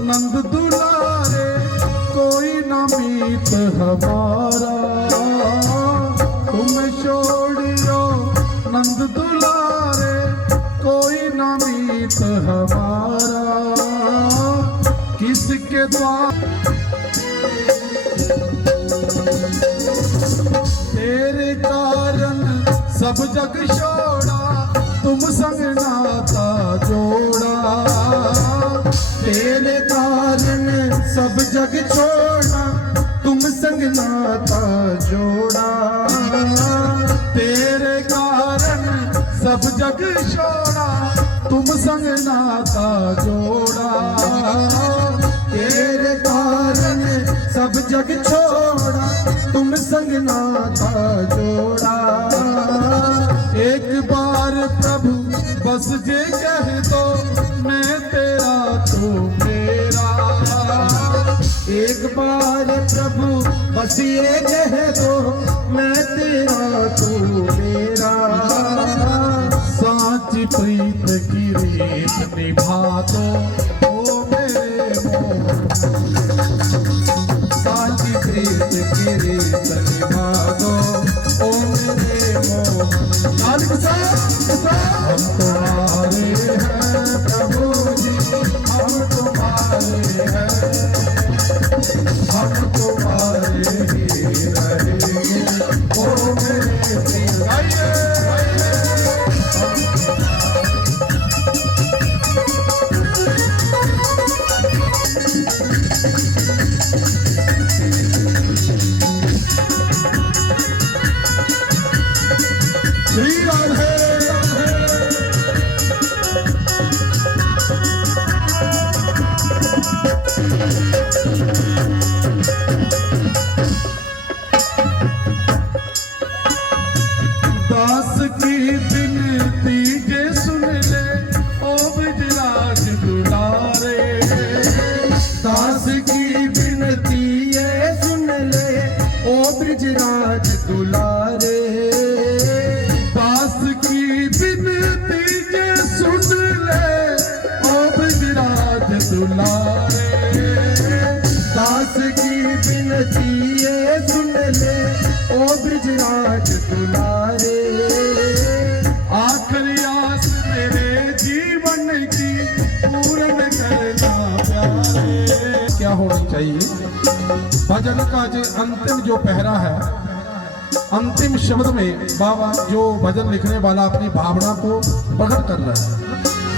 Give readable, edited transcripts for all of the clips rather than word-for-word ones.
नंद दुलारे कोई न मीत हमारा, तुम छोड़ियो नंद दुलारे कोई न मीत हमारा। किसके द्वार तेरे कारण सब जग छोड़ा, तुम संग नाता जोड़ा। तेरे कारण सब जग छोड़ा, तुम संग नाता जोड़ा। तेरे कारण सब जग छोड़ा, तुम संग नाता जोड़ा। तेरे कारण सब जग छोड़ा, तुम संग नाता जोड़ा। एक बार प्रभु बस जे कह दो, मैं तेरा तू मेरा। एक बार प्रभु बस ये कह दो, मैं तेरा तू मेरा। साची प्रीत की रीत निभा दो, ओ मेरे मोह। साची प्रीत की रीत निभा दो, ओ मेरे मोह। हम तुम्हारे हैं प्रभु जी, हम तुम्हारे हैं, हम तुम्हारे ही रहेंगे, ओ मेरे प्रिय। श्री राधे दास की बिनती जे सुन ले, ओ बिजराज दुलारे। दास की बिनती ये सुन ले, ओ बिजराज दुलारे। दास की बिनती जे सुन ले, ओ बिजराज दुलारे। दास की बिनती ये सुन ले, ओ ब्रजराज दुलारे। आखिरी आस मेरे जीवन की पूर्ण करना प्यारे। क्या होनी चाहिए भजन का जो अंतिम जो पहरा है, अंतिम शब्द में बाबा जो भजन लिखने वाला अपनी भावना को प्रकट कर रहा है।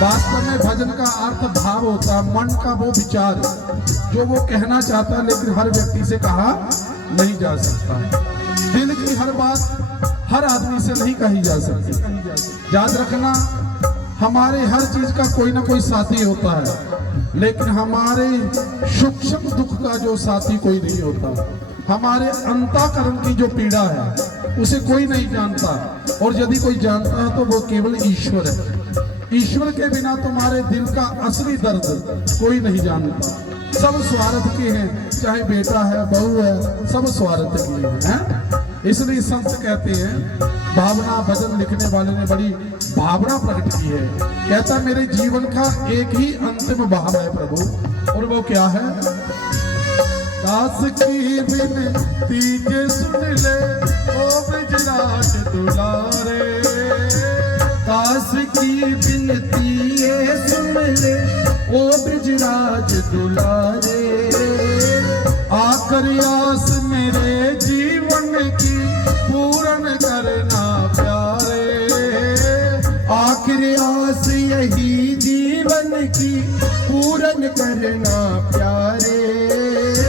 वास्तव में भजन का अर्थ भाव होता है, मन का वो विचार जो वो कहना चाहता है, लेकिन हर व्यक्ति से कहा नहीं जा सकता। दिल की हर बात हर आदमी से नहीं कही जा सकती। याद रखना, हमारे हर चीज का कोई ना कोई साथी होता है, लेकिन हमारे सूक्ष्म दुख का जो साथी कोई नहीं होता। हमारे अंतःकरण की जो पीड़ा है उसे कोई नहीं जानता, और यदि कोई जानता है तो वो केवल ईश्वर है। ईश्वर के बिना तुम्हारे दिल का असली दर्द कोई नहीं जानता। सब स्वार्थ के हैं, चाहे बेटा है बहू है, सब स्वार्थ के हैं। इसलिए संत कहते हैं, भावना भजन लिखने वाले ने बड़ी भावना प्रकट की है। कहता मेरे जीवन का एक ही अंतिम भाव है प्रभु, और वो क्या है? दास की बिनती जे सुन ले, ओ ब्रजराज दुलारे। दास की बिनती ये सुन ले, ओ ब्रजराज दुलारे। आखिरी आस मेरे जीवन की पूर्ण करना प्यारे। आखिरी आस यही जीवन की पूर्ण करना प्यारे।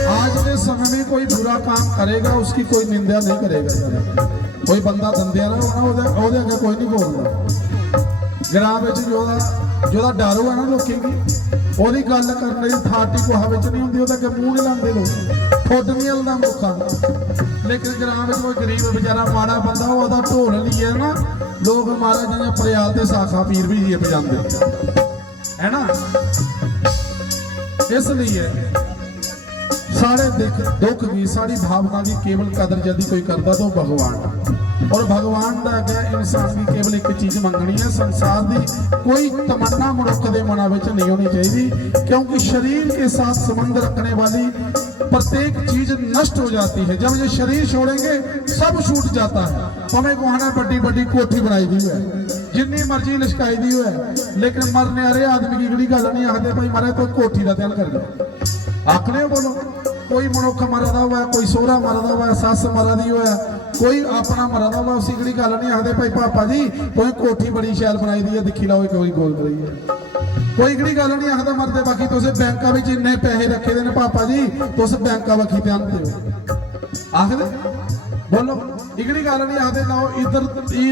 आज के समय में कोई बुरा काम करेगा उसकी कोई निंदा नहीं करेगा यार। कोई बंदा दंदिया ना होना ਉਹਦੇ ਅੱਗੇ कोई नहीं बोलता। ग्रां ਵਿੱਚ जोदा डर होगा ना लोगों की ਉਹਦੀ ਗੱਲ करने की थाटी कोहा ਵਿੱਚ नहीं होंदी, ਉਹਦੇ ਅੱਗੇ ਮੂੰਹ नहीं लाते लोग, ठुड नहीं हिलदा मुखा। लेकिन ग्रां ਵਿੱਚ कोई गरीब बेचारा माड़ा बंदा ਉਹਦਾ ढोल लिए ना लोग महाराज जियां प्रयाल ते साखा पीर भी जी बजाते है ना। इसलिए सारे दुख भी साड़ी भावना की केवल कदर यदि कोई करता तो भगवान, और भगवान का अगे इंसान की केवल एक चीज मंगनी है, संसार की कोई तमन्ना मनुख के मना में नहीं होनी चाहिए, क्योंकि शरीर के साथ संबंध रखने वाली प्रत्येक चीज नष्ट हो जाती है। जब ये शरीर छोड़ेंगे सब छूट जाता है। हमें कोहना बड़ी बड़ी कोठी बनाई दी है, जिन्नी मर्जी लिशकाई दी है, लेकिन मरने वाले आदमी की गड़ी गल नहीं आखते भाई मारे तो कोठी का ध्यान कर लो आखने बोलो। कोई मनुख मरदा हुआ है, कोई सोहरा मरदा हुआ है, सस मरदी हुआ है, कोई अपना मरदा हुआ, उसी गड़ी गल नहीं आखते भाई पापा जी कोई कोठी बड़ी शैल बनाई दी है दिखी लो कोई गोल करी है। कोई गड़ी गल नहीं आखता मरदे बाकी तुस बैंका में इन्ने पैसे रखे दे ने पापा जी तुस बैंका बखी ध्यान दो आखदे बोलो। इगड़ी गल नहीं आखते ना इधर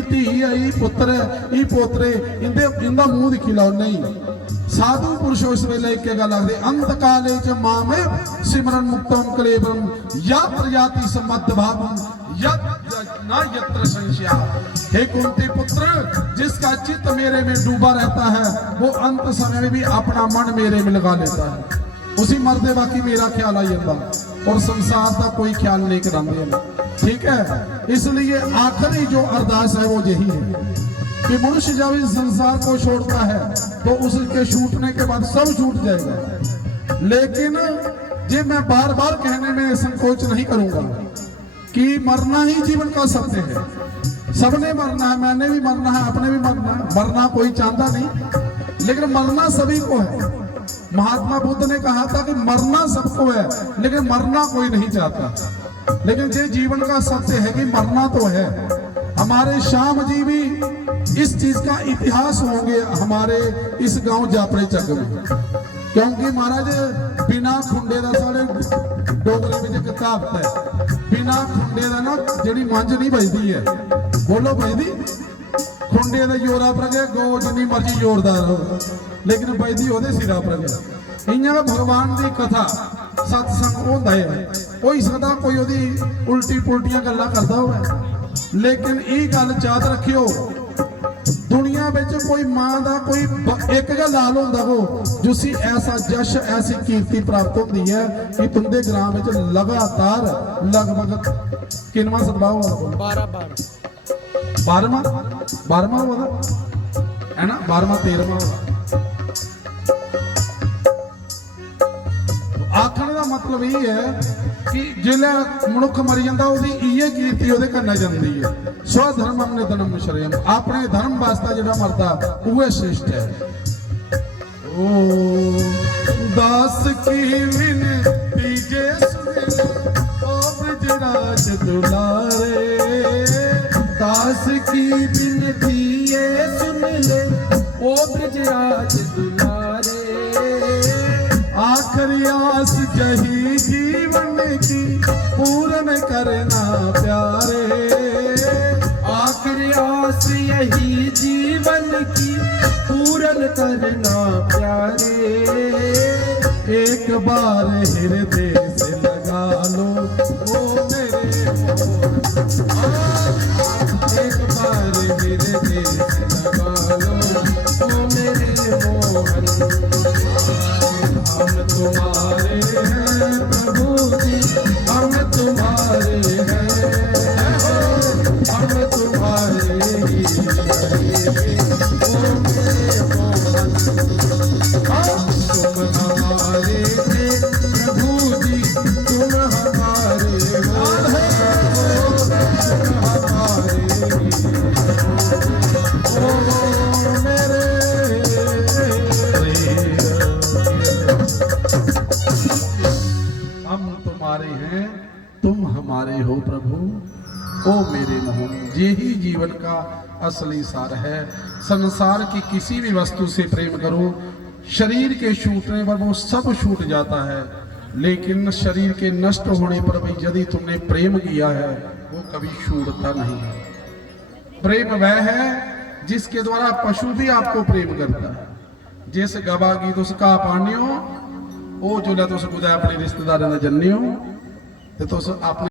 धी आई पुत्र है पोतरे इंदा मुंह दिखी लो। नहीं साधु पुरुषों इस वेले एक गल आखदे अंत काले च मामे सिमरन मुक्तम कलेबरम यात्र याति समद्ध भावम ना यत्र संशया। हे कुंती पुत्र जिसका चित्त मेरे में डूबा रहता है वो अंत समय में भी अपना मन मेरे में लगा लेता है, उसी मरदे बाकी मेरा ख्याल आ जाता और संसार का कोई ख्याल नहीं कराते। ठीक है, इसलिए आखिरी जो अरदास है वो यही है कि मनुष्य जब इस संसार को छोड़ता है तो उसके छूटने के बाद सब छूट जाएगा। लेकिन ये मैं बार बार कहने में संकोच नहीं करूंगा कि मरना ही जीवन का सत्य है। सबने मरना है, मैंने भी मरना है, आपने भी मरना है। मरना कोई चाहता नहीं, लेकिन मरना सभी को है। महात्मा बुद्ध ने कहा था कि मरना सबको है लेकिन मरना कोई नहीं चाहता। लेकिन ये जीवन का सत्य है कि मरना तो है। हमारे श्याम जी भी इस चीज का इतिहास होंगे हमारे इस गांव जापड़े चक में, क्योंकि महाराज बिना खुंडे का सारे डोगरे में किताब है बिना खुंडे का ना जी मंझ नहीं बजती है। बोलो बजती खुंडे का जोरा पर गया गौ जिनी मर्जी जोरदार हो लेकिन बजती वो सिरा पर गया। इं भगवान की कथा सत्संग होता है, हो ही सकता कोई वो उल्टी पुलटियां गल्लां करता हो, लेकिन ये गल याद रखियो दुनिया में कोई मां का कोई एक गल लाल होता हो जिसकी ऐसा जश ऐसी कीर्ति प्राप्त होती है कि तुंदे ग्राम में लगातार लगभग किनवा सदभाव 12वां होगा है ना 12वां 13वां होगा। आखने का मतलब ये है कि जिले मनुख मरी जाता इे कीर्ति वो कन्ने जाती है। स्वधर्म हमने धर्म श्रेयम अपने धर्म वास्ता जो मरता वह श्रेष्ठ है। ओ दास की विनती जे सुने ओ ब्रजराज दुलारे, दास की विनती ये सुन ले ओ ब्रजराज दुलारे। आखिरी आस यही जीवन की पूर्ण करना प्यारे, आखिरी आस यही जीवन की पूर्ण करना प्यारे। एक बार हृदय से लगा लो ओ मेरे एक बार हृदय से लगा लो ओ मेरे मोहन। हम तुम्हारे हैं प्रभु जी हम तुम्हारे हैं, हम तुम्हारे ही ओ मेरे मोहन। तुम हमारे थे प्रभु जी तुम हमारे हो, हमारे ओ मेरे। हम तुम्हारे हैं तुम हमारे हो प्रभु ओ मेरे मोहन। यही जीवन का असली सार है। संसार की किसी भी वस्तु से प्रेम करो, शरीर के छूटने पर वो सब छूट जाता है, लेकिन शरीर के नष्ट होने पर भी यदि तुमने प्रेम किया है वो कभी छूटता नहीं है। प्रेम वह है जिसके द्वारा पशु भी आपको प्रेम करता है। जिस गवा की तुस घा पाने हो वो जो तुस कुदै अपने रिश्तेदारें दा जन्ने हो ते तुस अपने